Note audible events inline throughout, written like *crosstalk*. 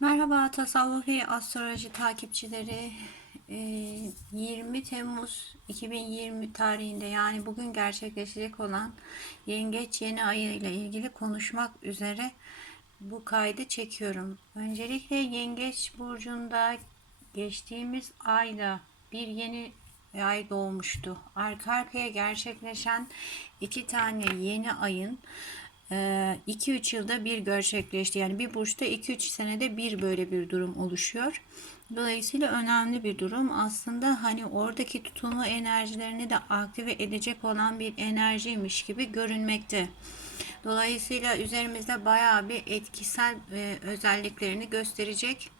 Merhaba Tasavvufi Astroloji takipçileri. Ee, 20 Temmuz 2020 tarihinde yani bugün gerçekleşecek olan Yengeç yeni ayı ile ilgili konuşmak üzere bu kaydı çekiyorum. Öncelikle Yengeç burcunda geçtiğimiz ayda bir yeni ay doğmuştu. Arka arkaya gerçekleşen iki tane yeni ayın 2-3 yılda bir gerçekleşti. Yani bir burçta 2-3 senede bir böyle bir durum oluşuyor. Dolayısıyla önemli bir durum. Aslında hani oradaki tutulma enerjilerini de aktive edecek olan bir enerjiymiş gibi görünmekte. Dolayısıyla üzerimizde bayağı bir etkisel e, özelliklerini gösterecek.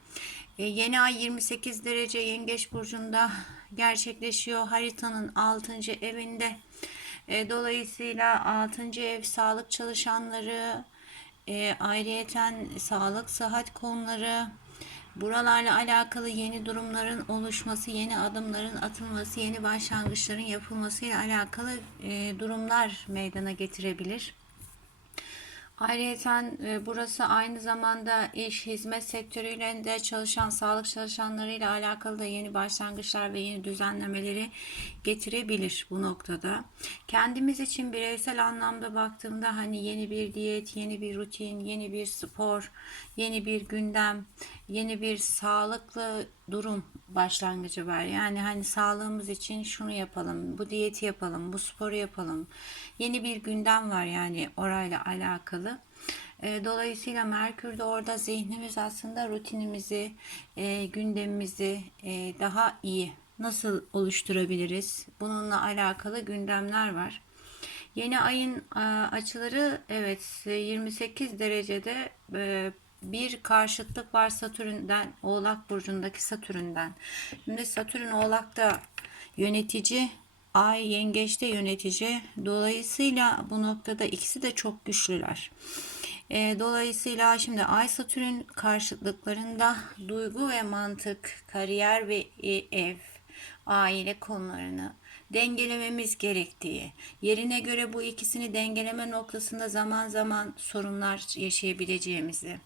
E, yeni ay 28 derece Yengeç burcunda gerçekleşiyor. Haritanın 6. evinde. E, dolayısıyla 6. ev sağlık çalışanları, e, ayrıyeten sağlık sıhhat konuları, buralarla alakalı yeni durumların oluşması, yeni adımların atılması, yeni başlangıçların yapılması ile alakalı e, durumlar meydana getirebilir. Ayrıca e, burası aynı zamanda iş, hizmet sektörüyle çalışan sağlık çalışanlarıyla alakalı da yeni başlangıçlar ve yeni düzenlemeleri getirebilir bu noktada. Kendimiz için bireysel anlamda baktığımda hani yeni bir diyet, yeni bir rutin, yeni bir spor, yeni bir gündem, yeni bir sağlıklı durum başlangıcı var. Yani hani sağlığımız için şunu yapalım, bu diyeti yapalım, bu sporu yapalım. Yeni bir gündem var yani orayla alakalı. E, dolayısıyla Merkür de orada zihnimiz aslında rutinimizi, e, gündemimizi e, daha iyi nasıl oluşturabiliriz? Bununla alakalı gündemler var. Yeni ayın açıları evet 28 derecede bir karşıtlık var Satürn'den, Oğlak Burcu'ndaki Satürn'den. Şimdi Satürn Oğlak'ta yönetici, Ay Yengeç'te yönetici. Dolayısıyla bu noktada ikisi de çok güçlüler. E, dolayısıyla şimdi Ay Satürn karşıtlıklarında duygu ve mantık, kariyer ve e, ev, aile konularını dengelememiz gerektiği, yerine göre bu ikisini dengeleme noktasında zaman zaman sorunlar yaşayabileceğimizi,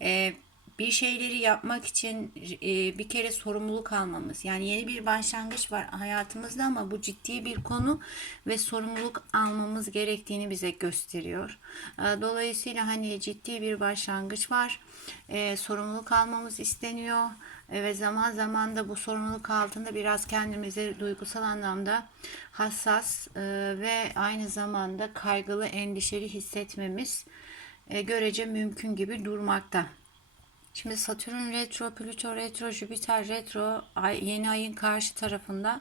e, bir şeyleri yapmak için e, bir kere sorumluluk almamız. Yani yeni bir başlangıç var hayatımızda ama bu ciddi bir konu ve sorumluluk almamız gerektiğini bize gösteriyor. E, dolayısıyla hani ciddi bir başlangıç var. E, sorumluluk almamız isteniyor ve zaman zaman da bu sorumluluk altında biraz kendimizi duygusal anlamda hassas ve aynı zamanda kaygılı, endişeli hissetmemiz görece mümkün gibi durmakta. Şimdi Satürn retro, Plüto retro, Jüpiter retro ay, yeni ayın karşı tarafında.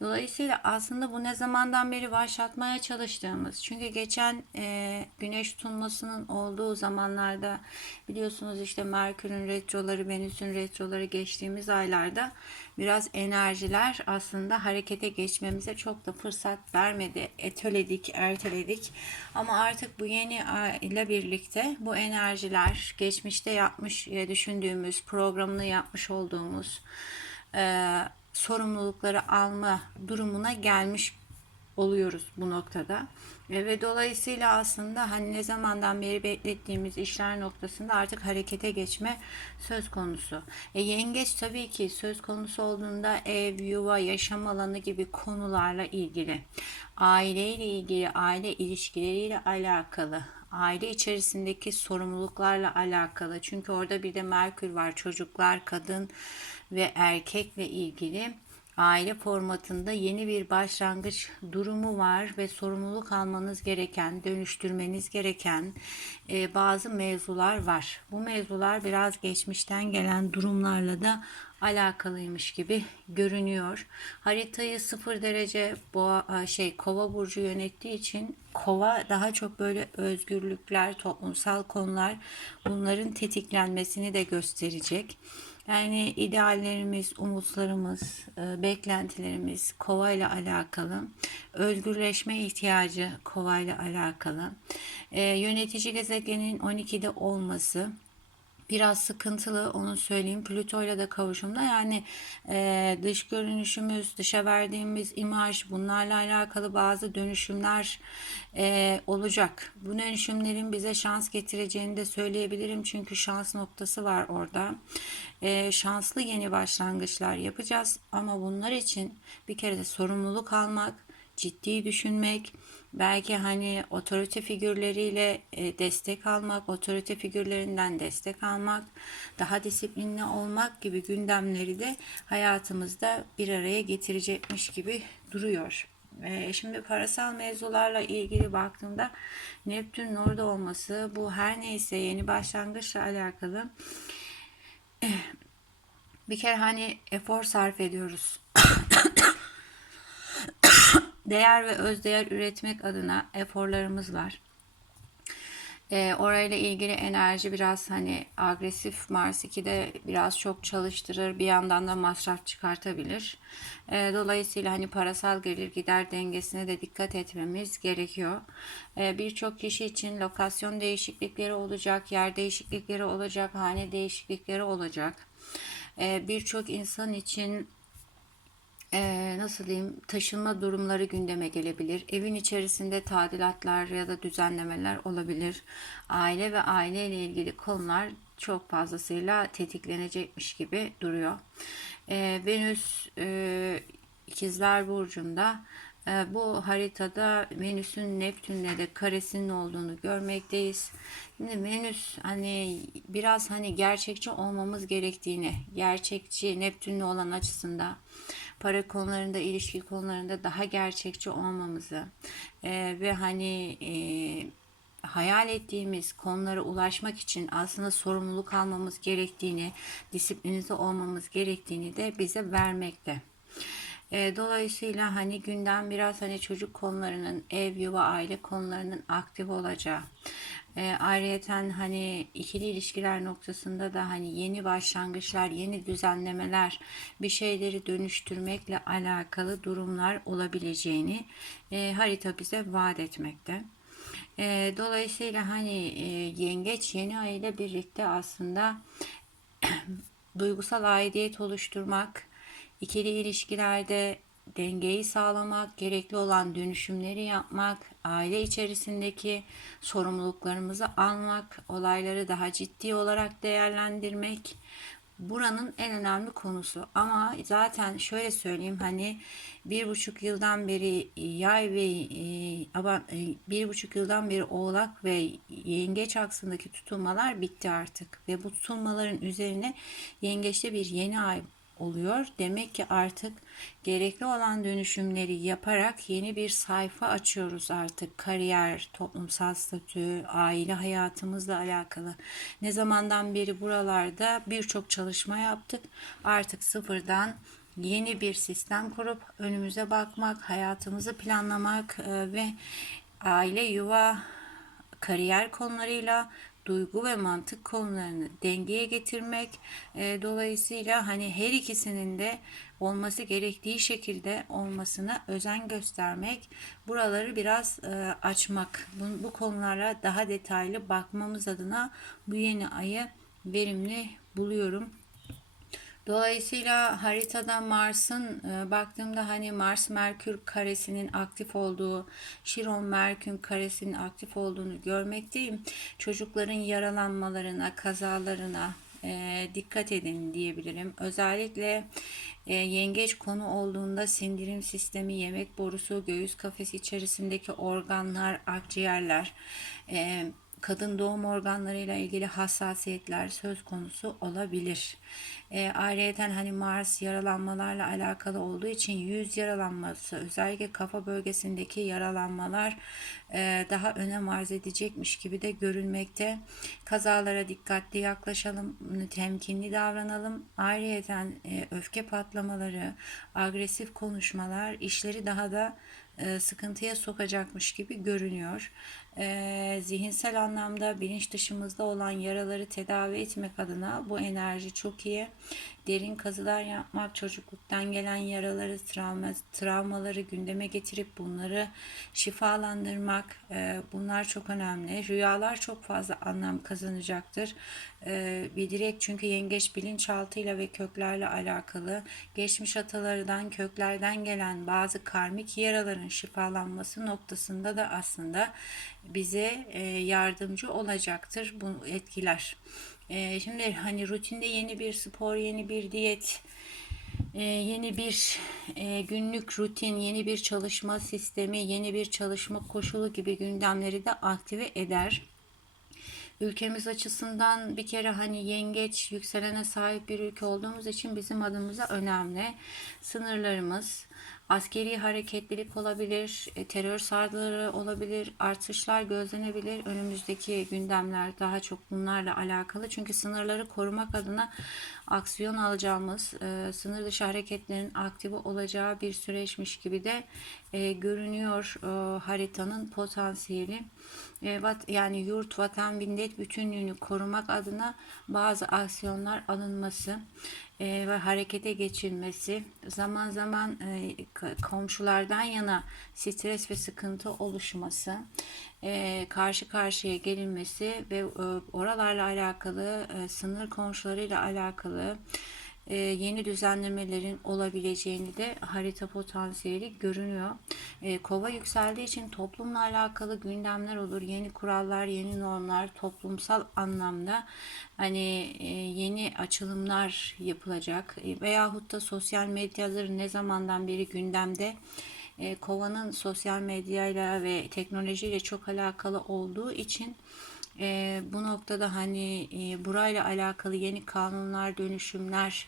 Dolayısıyla aslında bu ne zamandan beri başlatmaya çalıştığımız. Çünkü geçen e, güneş tutulmasının olduğu zamanlarda biliyorsunuz işte Merkür'ün retroları, Venüs'ün retroları geçtiğimiz aylarda biraz enerjiler aslında harekete geçmemize çok da fırsat vermedi. Eteledik, erteledik. Ama artık bu yeni ay ile birlikte bu enerjiler geçmişte yapmış e, düşündüğümüz, programını yapmış olduğumuz e, sorumlulukları alma durumuna gelmiş oluyoruz bu noktada. E, ve dolayısıyla aslında hani ne zamandan beri beklettiğimiz işler noktasında artık harekete geçme söz konusu. E, yengeç tabii ki söz konusu olduğunda ev, yuva, yaşam alanı gibi konularla ilgili, aileyle ilgili, aile ilişkileriyle alakalı aile içerisindeki sorumluluklarla alakalı. Çünkü orada bir de Merkür var. Çocuklar, kadın ve erkekle ilgili aile formatında yeni bir başlangıç durumu var ve sorumluluk almanız gereken, dönüştürmeniz gereken e, bazı mevzular var. Bu mevzular biraz geçmişten gelen durumlarla da alakalıymış gibi görünüyor. Haritayı sıfır derece boğa, şey kova burcu yönettiği için kova daha çok böyle özgürlükler, toplumsal konular bunların tetiklenmesini de gösterecek. Yani ideallerimiz, umutlarımız, e, beklentilerimiz kova ile alakalı. Özgürleşme ihtiyacı kova ile alakalı. E, yönetici gezegenin 12'de olması biraz sıkıntılı onu söyleyeyim. Plüto ile de kavuşumda yani e, dış görünüşümüz, dışa verdiğimiz imaj bunlarla alakalı bazı dönüşümler e, olacak. Bu dönüşümlerin bize şans getireceğini de söyleyebilirim. Çünkü şans noktası var orada. E, şanslı yeni başlangıçlar yapacağız. Ama bunlar için bir kere de sorumluluk almak, ciddi düşünmek, belki hani otorite figürleriyle e, destek almak, otorite figürlerinden destek almak, daha disiplinli olmak gibi gündemleri de hayatımızda bir araya getirecekmiş gibi duruyor. E, Şimdi parasal mevzularla ilgili baktığımda Neptün'ün orada olması bu her neyse yeni başlangıçla alakalı bir kere hani efor sarf ediyoruz. Değer ve özdeğer üretmek adına eforlarımız var. E, orayla ilgili enerji biraz hani agresif Mars 2'de biraz çok çalıştırır bir yandan da masraf çıkartabilir. E, dolayısıyla hani parasal gelir gider dengesine de dikkat etmemiz gerekiyor. E, Birçok kişi için lokasyon değişiklikleri olacak, yer değişiklikleri olacak, hane değişiklikleri olacak. E, Birçok insan için e, nasıl diyeyim taşınma durumları gündeme gelebilir. Evin içerisinde tadilatlar ya da düzenlemeler olabilir. Aile ve aile ile ilgili konular çok fazlasıyla tetiklenecekmiş gibi duruyor. E, Venüs e, İkizler Burcu'nda bu haritada Venüs'ün Neptün'le de karesinin olduğunu görmekteyiz. Şimdi Venüs hani biraz hani gerçekçi olmamız gerektiğini, gerçekçi Neptün'le olan açısında para konularında, ilişki konularında daha gerçekçi olmamızı e, ve hani e, hayal ettiğimiz konulara ulaşmak için aslında sorumluluk almamız gerektiğini, disiplinize olmamız gerektiğini de bize vermekte. E, dolayısıyla hani gündem biraz hani çocuk konularının, ev, yuva, aile konularının aktif olacağı. E, ayrıyeten hani ikili ilişkiler noktasında da hani yeni başlangıçlar, yeni düzenlemeler, bir şeyleri dönüştürmekle alakalı durumlar olabileceğini e, harita bize vaat etmekte. E, dolayısıyla hani e, yengeç yeni ay ile birlikte aslında *clears throat* duygusal aidiyet oluşturmak, ikili ilişkilerde dengeyi sağlamak, gerekli olan dönüşümleri yapmak, aile içerisindeki sorumluluklarımızı almak, olayları daha ciddi olarak değerlendirmek buranın en önemli konusu. Ama zaten şöyle söyleyeyim hani bir buçuk yıldan beri yay ve e, e, bir buçuk yıldan beri oğlak ve yengeç aksındaki tutulmalar bitti artık. Ve bu tutulmaların üzerine yengeçte bir yeni ay oluyor. Demek ki artık gerekli olan dönüşümleri yaparak yeni bir sayfa açıyoruz artık. Kariyer, toplumsal statü, aile hayatımızla alakalı. Ne zamandan beri buralarda birçok çalışma yaptık. Artık sıfırdan yeni bir sistem kurup önümüze bakmak, hayatımızı planlamak e, ve aile, yuva, kariyer konularıyla duygu ve mantık konularını dengeye getirmek e, dolayısıyla hani her ikisinin de olması gerektiği şekilde olmasına özen göstermek buraları biraz e, açmak bu, bu konulara daha detaylı bakmamız adına bu yeni ayı verimli buluyorum. Dolayısıyla haritada Mars'ın e, baktığımda hani Mars Merkür karesinin aktif olduğu, Şiron Merkür karesinin aktif olduğunu görmekteyim. Çocukların yaralanmalarına, kazalarına e, dikkat edin diyebilirim. Özellikle e, yengeç konu olduğunda sindirim sistemi, yemek borusu, göğüs kafesi içerisindeki organlar, akciğerler, e, kadın doğum organlarıyla ilgili hassasiyetler söz konusu olabilir. E, ayrıca hani Mars yaralanmalarla alakalı olduğu için yüz yaralanması özellikle kafa bölgesindeki yaralanmalar e, daha önem arz edecekmiş gibi de görülmekte. Kazalara dikkatli yaklaşalım, temkinli davranalım. Ayrıca e, öfke patlamaları, agresif konuşmalar işleri daha da e, sıkıntıya sokacakmış gibi görünüyor. E, zihinsel anlamda bilinç dışımızda olan yaraları tedavi etmek adına bu enerji çok iyi. Derin kazılar yapmak, çocukluktan gelen yaraları, travma, travmaları gündeme getirip bunları şifalandırmak e, bunlar çok önemli. Rüyalar çok fazla anlam kazanacaktır. E, bir direkt çünkü yengeç bilinçaltıyla ve köklerle alakalı geçmiş atalardan, köklerden gelen bazı karmik yaraların şifalanması noktasında da aslında bize e, yardımcı olacaktır bu etkiler. E, şimdi hani rutinde yeni bir spor, yeni bir diyet, e, yeni bir günlük rutin, yeni bir çalışma sistemi, yeni bir çalışma koşulu gibi gündemleri de aktive eder. Ülkemiz açısından bir kere hani yengeç yükselene sahip bir ülke olduğumuz için bizim adımıza önemli. Sınırlarımız, askeri hareketlilik olabilir, e, terör saldırıları olabilir, artışlar gözlenebilir. Önümüzdeki gündemler daha çok bunlarla alakalı. Çünkü sınırları korumak adına aksiyon alacağımız, e, sınır dışı hareketlerin aktive olacağı bir süreçmiş gibi de e, görünüyor haritanın potansiyeli. E, vat, yani yurt, vatan, millet bütünlüğünü korumak adına bazı aksiyonlar alınması e, ve harekete geçilmesi, zaman zaman e, komşulardan yana stres ve sıkıntı oluşması, e, karşı karşıya gelinmesi ve e, oralarla alakalı, e, sınır komşularıyla alakalı e, yeni düzenlemelerin olabileceğini de harita potansiyeli görünüyor. E, kova yükseldiği için toplumla alakalı gündemler olur. Yeni kurallar, yeni normlar toplumsal anlamda hani e, yeni açılımlar yapılacak e, veyahut da sosyal medyaları ne zamandan beri gündemde e, kovanın sosyal medyayla ve teknolojiyle çok alakalı olduğu için e, bu noktada hani e, burayla alakalı yeni kanunlar, dönüşümler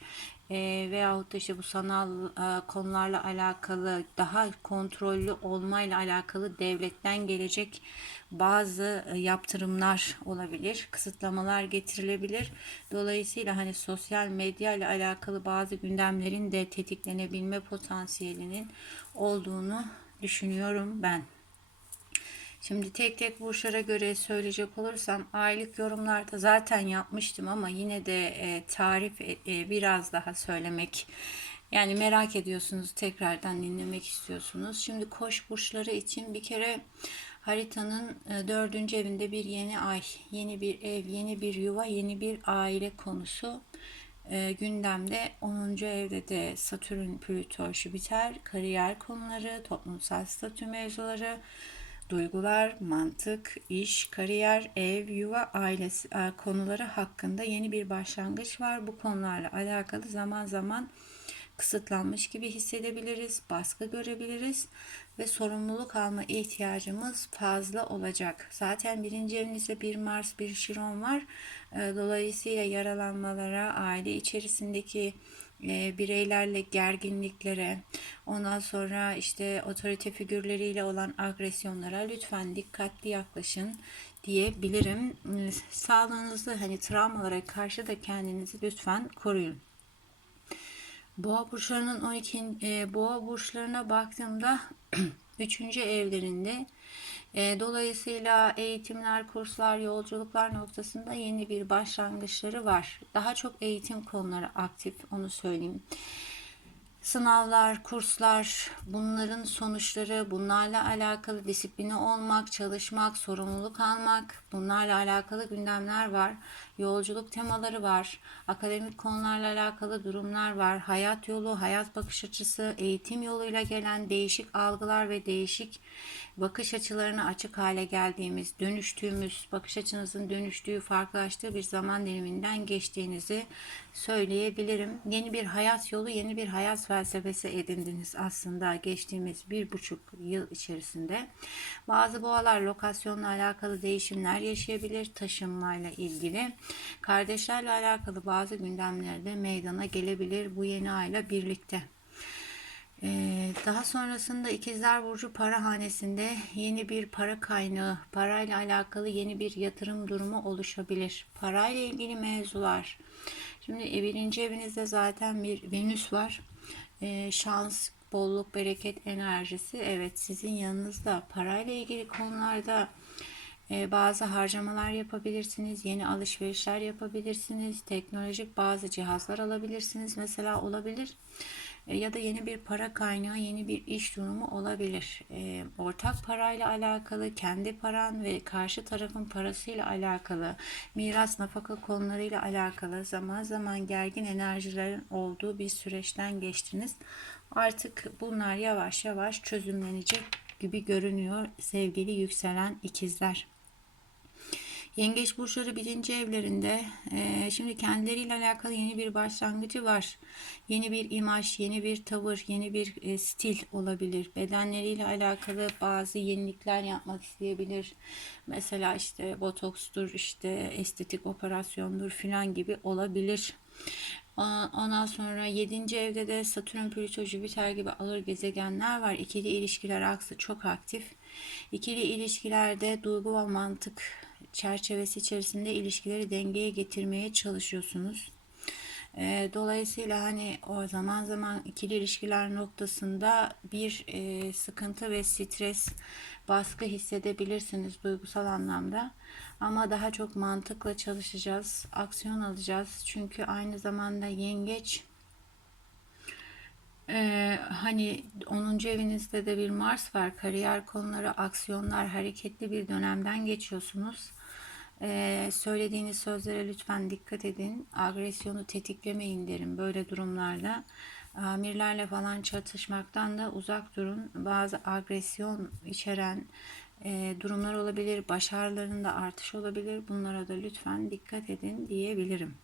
e, veyahut da işte bu sanal e, konularla alakalı daha kontrollü olmayla alakalı devletten gelecek bazı e, yaptırımlar olabilir, kısıtlamalar getirilebilir. Dolayısıyla hani sosyal medya ile alakalı bazı gündemlerin de tetiklenebilme potansiyelinin olduğunu düşünüyorum ben. Şimdi tek tek burçlara göre söyleyecek olursam aylık yorumlarda zaten yapmıştım ama yine de e, tarif e, e, biraz daha söylemek yani merak ediyorsunuz tekrardan dinlemek istiyorsunuz. Şimdi koş burçları için bir kere haritanın e, dördüncü evinde bir yeni ay, yeni bir ev, yeni bir yuva, yeni bir aile konusu e, gündemde 10. evde de Satürn, Plüto, Jüpiter, kariyer konuları, toplumsal statü mevzuları, duygular, mantık, iş, kariyer, ev, yuva, ailesi e, konuları hakkında yeni bir başlangıç var. Bu konularla alakalı zaman zaman kısıtlanmış gibi hissedebiliriz, baskı görebiliriz ve sorumluluk alma ihtiyacımız fazla olacak. Zaten birinci evinizde bir Mars, bir Şiron var. E, dolayısıyla yaralanmalara, aile içerisindeki e, bireylerle gerginliklere, ondan sonra işte otorite figürleriyle olan agresyonlara lütfen dikkatli yaklaşın diyebilirim. E, sağlığınızı hani travmalara karşı da kendinizi lütfen koruyun. Boğa burçlarının 12 e, boğa burçlarına baktığımda *clears throat* 3. evlerinde e, dolayısıyla eğitimler, kurslar, yolculuklar noktasında yeni bir başlangıçları var. Daha çok eğitim konuları aktif onu söyleyeyim. Sınavlar, kurslar, bunların sonuçları, bunlarla alakalı disipline olmak, çalışmak, sorumluluk almak, bunlarla alakalı gündemler var. Yolculuk temaları var. Akademik konularla alakalı durumlar var. Hayat yolu, hayat bakış açısı, eğitim yoluyla gelen değişik algılar ve değişik bakış açılarına açık hale geldiğimiz, dönüştüğümüz, bakış açınızın dönüştüğü, farklılaştığı bir zaman diliminden geçtiğinizi söyleyebilirim. Yeni bir hayat yolu, yeni bir hayat felsefesi edindiniz aslında geçtiğimiz bir buçuk yıl içerisinde. Bazı boğalar lokasyonla alakalı değişimler yaşayabilir, taşınmayla ilgili. Kardeşlerle alakalı bazı gündemlerde meydana gelebilir bu yeni ayla birlikte. Ee, daha sonrasında İkizler Burcu para hanesinde yeni bir para kaynağı, parayla alakalı yeni bir yatırım durumu oluşabilir. Parayla ilgili mevzular. Şimdi birinci evinizde zaten bir Venüs var. Ee, şans, bolluk, bereket enerjisi evet sizin yanınızda. Parayla ilgili konularda bazı harcamalar yapabilirsiniz, yeni alışverişler yapabilirsiniz, teknolojik bazı cihazlar alabilirsiniz mesela olabilir. E, ya da yeni bir para kaynağı, yeni bir iş durumu olabilir. E, ortak parayla alakalı, kendi paran ve karşı tarafın parasıyla alakalı, miras nafaka konularıyla alakalı zaman zaman gergin enerjilerin olduğu bir süreçten geçtiniz. Artık bunlar yavaş yavaş çözümlenecek gibi görünüyor sevgili yükselen ikizler. Yengeç burçları birinci evlerinde e, şimdi kendileriyle alakalı yeni bir başlangıcı var. Yeni bir imaj, yeni bir tavır, yeni bir e, stil olabilir. Bedenleriyle alakalı bazı yenilikler yapmak isteyebilir. Mesela işte botokstur, işte estetik operasyondur filan gibi olabilir. Ondan sonra 7. evde de Satürn, Plüto, Jüpiter gibi ağır gezegenler var. İkili ilişkiler aksı çok aktif. İkili ilişkilerde duygu ve mantık çerçevesi içerisinde ilişkileri dengeye getirmeye çalışıyorsunuz. E, dolayısıyla hani o zaman zaman ikili ilişkiler noktasında bir e, sıkıntı ve stres, baskı hissedebilirsiniz duygusal anlamda. Ama daha çok mantıkla çalışacağız, aksiyon alacağız. Çünkü aynı zamanda yengeç ee, hani 10. evinizde de bir Mars var. Kariyer konuları, aksiyonlar, hareketli bir dönemden geçiyorsunuz. Ee, söylediğiniz sözlere lütfen dikkat edin. Agresyonu tetiklemeyin derim böyle durumlarda. Amirlerle falan çatışmaktan da uzak durun. Bazı agresyon içeren e, durumlar olabilir. Başarılarında artış olabilir. Bunlara da lütfen dikkat edin diyebilirim.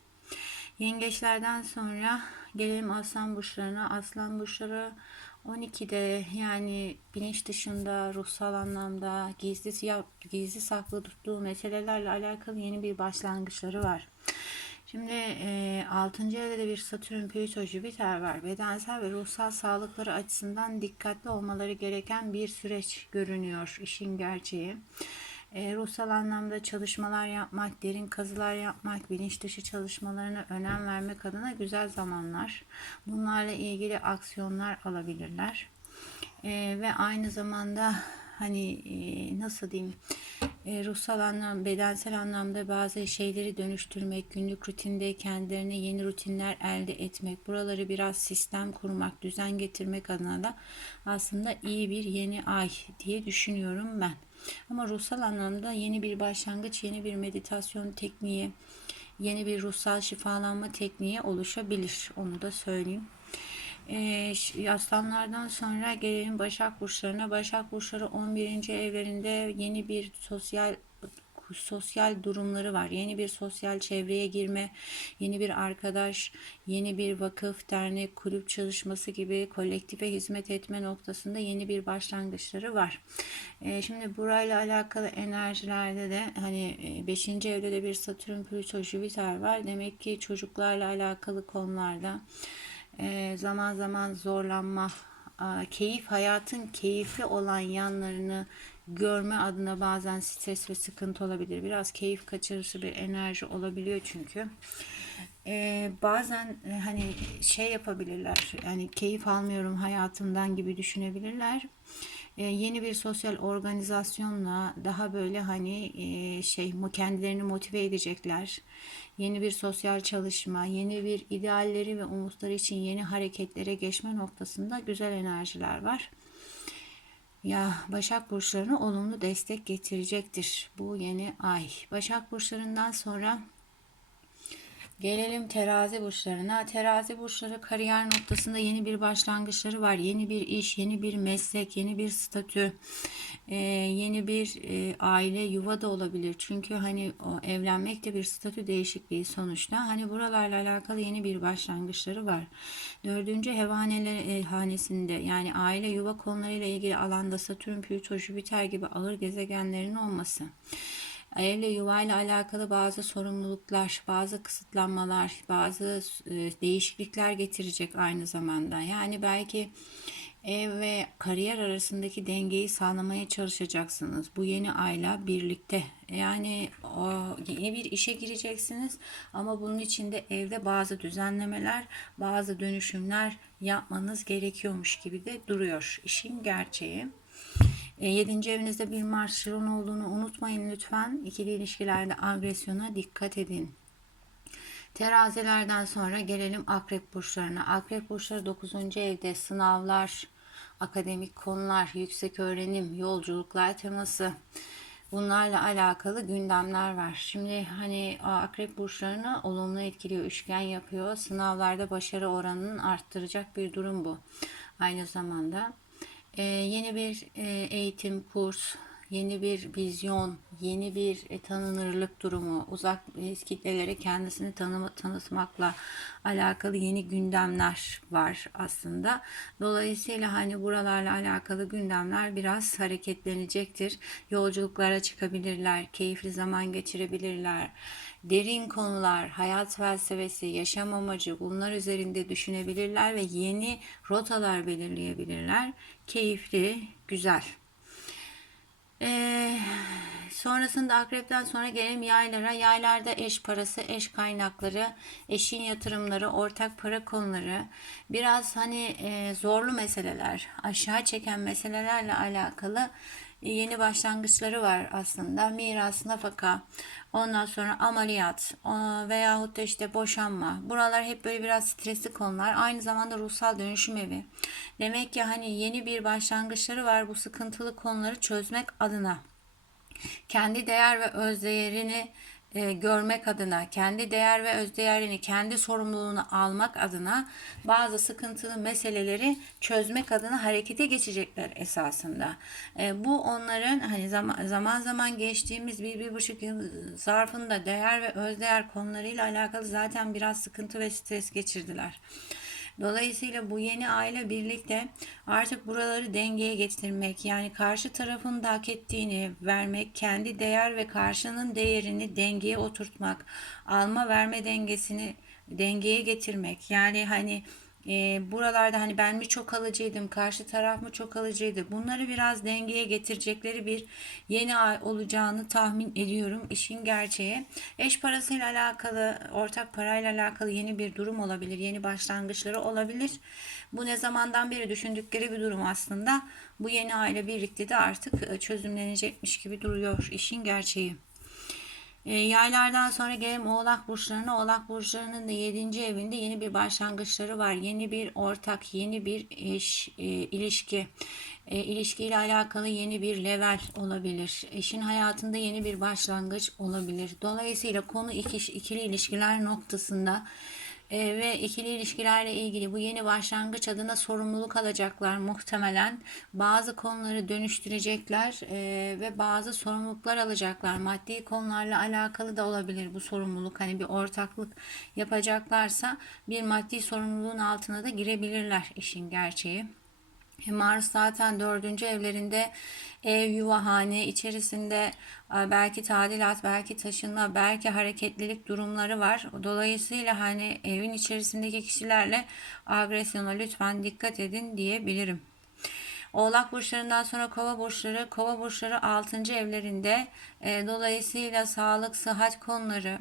Yengeçlerden sonra gelelim aslan burçlarına. Aslan burçları 12'de yani bilinç dışında ruhsal anlamda gizli, gizli saklı tuttuğu meselelerle alakalı yeni bir başlangıçları var. Şimdi e, 6. evde de bir Satürn, Plüto, Jüpiter var. Bedensel ve ruhsal sağlıkları açısından dikkatli olmaları gereken bir süreç görünüyor işin gerçeği. E, ruhsal anlamda çalışmalar yapmak, derin kazılar yapmak, bilinç dışı çalışmalarına önem vermek adına güzel zamanlar. Bunlarla ilgili aksiyonlar alabilirler. E, ve aynı zamanda hani e, nasıl diyeyim e, ruhsal anlam, bedensel anlamda bazı şeyleri dönüştürmek, günlük rutinde kendilerine yeni rutinler elde etmek, buraları biraz sistem kurmak, düzen getirmek adına da aslında iyi bir yeni ay diye düşünüyorum ben. Ama ruhsal anlamda yeni bir başlangıç, yeni bir meditasyon tekniği, yeni bir ruhsal şifalanma tekniği oluşabilir. Onu da söyleyeyim. Ee, aslanlardan sonra gelelim Başak Burçlarına. Başak Burçları 11. evlerinde yeni bir sosyal sosyal durumları var. Yeni bir sosyal çevreye girme, yeni bir arkadaş, yeni bir vakıf, dernek, kulüp çalışması gibi kolektife hizmet etme noktasında yeni bir başlangıçları var. E, şimdi burayla alakalı enerjilerde de hani 5. evde de bir Satürn, Plüto, Jüpiter var. Demek ki çocuklarla alakalı konularda e, zaman zaman zorlanma, keyif hayatın keyifli olan yanlarını görme adına bazen stres ve sıkıntı olabilir. Biraz keyif kaçırıcı bir enerji olabiliyor çünkü. Ee, bazen e, hani şey yapabilirler. Yani keyif almıyorum hayatımdan gibi düşünebilirler. Ee, yeni bir sosyal organizasyonla daha böyle hani e, şey kendilerini motive edecekler. Yeni bir sosyal çalışma, yeni bir idealleri ve umutları için yeni hareketlere geçme noktasında güzel enerjiler var. Ya Başak burçlarına olumlu destek getirecektir bu yeni ay. Başak burçlarından sonra Gelelim terazi burçlarına. Terazi burçları kariyer noktasında yeni bir başlangıçları var. Yeni bir iş, yeni bir meslek, yeni bir statü, e, yeni bir e, aile, yuva da olabilir. Çünkü hani o evlenmek de bir statü değişikliği sonuçta. Hani buralarla alakalı yeni bir başlangıçları var. Dördüncü hevaneler hanesinde yani aile, yuva konularıyla ilgili alanda Satürn, Plüto, Jüpiter gibi ağır gezegenlerin olması. Evle yuvayla alakalı bazı sorumluluklar, bazı kısıtlanmalar, bazı e, değişiklikler getirecek aynı zamanda. Yani belki ev ve kariyer arasındaki dengeyi sağlamaya çalışacaksınız. Bu yeni ayla birlikte. Yani o yeni bir işe gireceksiniz ama bunun için de evde bazı düzenlemeler, bazı dönüşümler yapmanız gerekiyormuş gibi de duruyor. İşin gerçeği. 7. evinizde bir Mars Şiron olduğunu unutmayın lütfen. İkili ilişkilerde agresyona dikkat edin. Terazilerden sonra gelelim akrep burçlarına. Akrep burçları 9. evde sınavlar, akademik konular, yüksek öğrenim, yolculuklar teması. Bunlarla alakalı gündemler var. Şimdi hani akrep burçlarını olumlu etkiliyor, üçgen yapıyor. Sınavlarda başarı oranını arttıracak bir durum bu. Aynı zamanda e, yeni bir e, eğitim, kurs, yeni bir vizyon, yeni bir e, tanınırlık durumu, uzak e, kitlelere kendisini tanı tanıtmakla alakalı yeni gündemler var aslında. Dolayısıyla hani buralarla alakalı gündemler biraz hareketlenecektir. Yolculuklara çıkabilirler, keyifli zaman geçirebilirler. Derin konular, hayat felsefesi, yaşam amacı bunlar üzerinde düşünebilirler ve yeni rotalar belirleyebilirler. Keyifli, güzel. Ee, sonrasında akrepten sonra gelelim yaylara. Yaylarda eş parası, eş kaynakları, eşin yatırımları, ortak para konuları, biraz hani e, zorlu meseleler, aşağı çeken meselelerle alakalı yeni başlangıçları var aslında. Miras, nafaka, ondan sonra ameliyat veyahut da işte boşanma. Buralar hep böyle biraz stresli konular. Aynı zamanda ruhsal dönüşüm evi. Demek ki hani yeni bir başlangıçları var bu sıkıntılı konuları çözmek adına. Kendi değer ve öz değerini e, görmek adına, kendi değer ve özdeğerini, kendi sorumluluğunu almak adına bazı sıkıntılı meseleleri çözmek adına harekete geçecekler esasında. E, bu onların hani zaman zaman, zaman geçtiğimiz bir, bir buçuk yıl zarfında değer ve özdeğer konularıyla alakalı zaten biraz sıkıntı ve stres geçirdiler. Dolayısıyla bu yeni aile birlikte artık buraları dengeye getirmek yani karşı tarafın da hak ettiğini vermek, kendi değer ve karşının değerini dengeye oturtmak, alma verme dengesini dengeye getirmek. Yani hani e, buralarda hani ben mi çok alıcıydım, karşı taraf mı çok alıcıydı. Bunları biraz dengeye getirecekleri bir yeni ay olacağını tahmin ediyorum işin gerçeği. Eş parasıyla alakalı, ortak parayla alakalı yeni bir durum olabilir, yeni başlangıçları olabilir. Bu ne zamandan beri düşündükleri bir durum aslında. Bu yeni aile birlikte de artık çözümlenecekmiş gibi duruyor işin gerçeği. E, yaylardan sonra gelelim Oğlak burçlarına. Oğlak burçlarının da 7. evinde yeni bir başlangıçları var. Yeni bir ortak, yeni bir eş, e, ilişki. E, ilişkiyle alakalı yeni bir level olabilir. Eşin hayatında yeni bir başlangıç olabilir. Dolayısıyla konu iki, ikili ilişkiler noktasında e, ve ikili ilişkilerle ilgili bu yeni başlangıç adına sorumluluk alacaklar muhtemelen. Bazı konuları dönüştürecekler e, ve bazı sorumluluklar alacaklar. Maddi konularla alakalı da olabilir bu sorumluluk. Hani bir ortaklık yapacaklarsa bir maddi sorumluluğun altına da girebilirler işin gerçeği. Mars zaten dördüncü evlerinde ev, yuva, hane içerisinde e, belki tadilat, belki taşınma, belki hareketlilik durumları var. Dolayısıyla hani evin içerisindeki kişilerle agresyona lütfen dikkat edin diyebilirim. Oğlak burçlarından sonra kova burçları, kova burçları 6. evlerinde e, dolayısıyla sağlık, sıhhat konuları,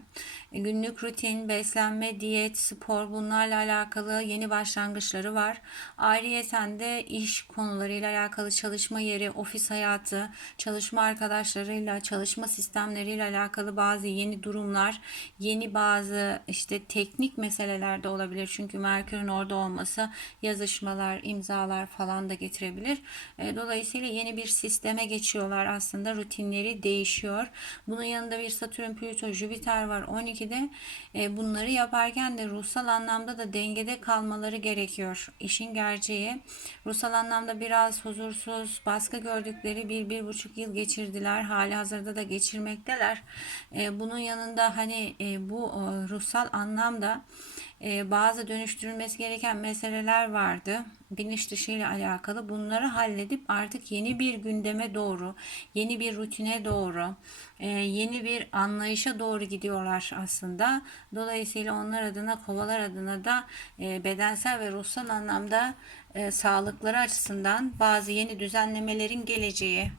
e, günlük rutin, beslenme, diyet, spor bunlarla alakalı yeni başlangıçları var. Ayrıyeten de iş konularıyla alakalı çalışma yeri, ofis hayatı, çalışma arkadaşlarıyla, çalışma sistemleriyle alakalı bazı yeni durumlar, yeni bazı işte teknik meseleler de olabilir. Çünkü Merkür'ün orada olması yazışmalar, imzalar falan da getirebilir. E, dolayısıyla yeni bir sisteme geçiyorlar aslında. Rutinleri değişiyor. Bunun yanında bir Satürn, Plüto, Jüpiter var 12'de. E, bunları yaparken de ruhsal anlamda da dengede kalmaları gerekiyor. İşin gerçeği ruhsal anlamda biraz huzursuz, baskı gördükleri bir, bir buçuk yıl geçirdiler. Hali hazırda da geçirmekteler. E, bunun yanında hani bu ruhsal anlamda e, bazı dönüştürülmesi gereken meseleler vardı. Bilinç dışı ile alakalı bunları halledip artık yeni bir gündeme doğru, yeni bir rutine doğru, e, yeni bir anlayışa doğru gidiyorlar aslında. Dolayısıyla onlar adına, kovalar adına da e, bedensel ve ruhsal anlamda sağlıkları açısından bazı yeni düzenlemelerin geleceği,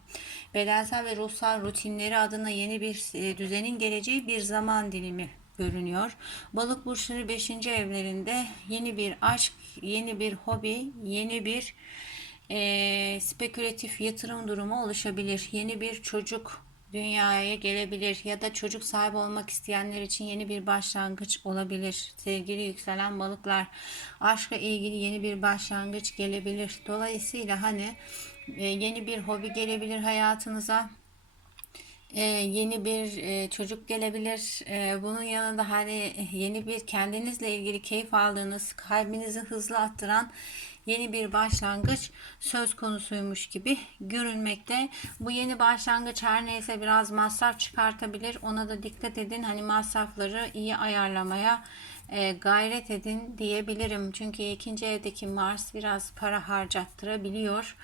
bedensel ve ruhsal rutinleri adına yeni bir düzenin geleceği bir zaman dilimi görünüyor. Balık burçları 5. evlerinde yeni bir aşk, yeni bir hobi, yeni bir e, spekülatif yatırım durumu oluşabilir. Yeni bir çocuk dünyaya gelebilir ya da çocuk sahibi olmak isteyenler için yeni bir başlangıç olabilir. Sevgili yükselen balıklar, aşkla ilgili yeni bir başlangıç gelebilir. Dolayısıyla hani e, yeni bir hobi gelebilir hayatınıza. Ee, yeni bir e, çocuk gelebilir. Ee, bunun yanında hani yeni bir kendinizle ilgili keyif aldığınız, kalbinizi hızlı attıran yeni bir başlangıç söz konusuymuş gibi görünmekte. Bu yeni başlangıç her neyse biraz masraf çıkartabilir. Ona da dikkat edin. Hani masrafları iyi ayarlamaya e, gayret edin diyebilirim. Çünkü ikinci evdeki Mars biraz para harcattırabiliyor.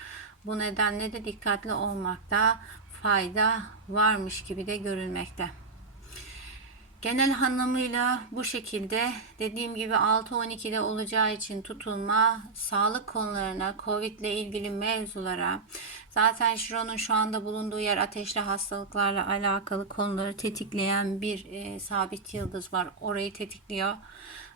Bu nedenle de dikkatli olmakta fayda varmış gibi de görülmekte. Genel anlamıyla bu şekilde dediğim gibi 6-12'de olacağı için tutulma, sağlık konularına, Covid ile ilgili mevzulara, zaten Şiron'un şu anda bulunduğu yer ateşli hastalıklarla alakalı konuları tetikleyen bir e, sabit yıldız var. Orayı tetikliyor.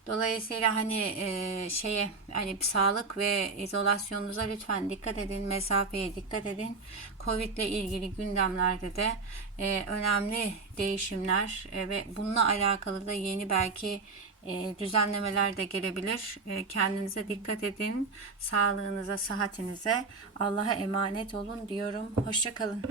Dolayısıyla hani e, şeye hani sağlık ve izolasyonunuza lütfen dikkat edin, mesafeye dikkat edin. Covid ile ilgili gündemlerde de e, önemli değişimler e, ve bununla alakalı da yeni belki e, düzenlemeler de gelebilir. E, kendinize dikkat edin. Sağlığınıza, sıhhatinize Allah'a emanet olun diyorum. Hoşçakalın.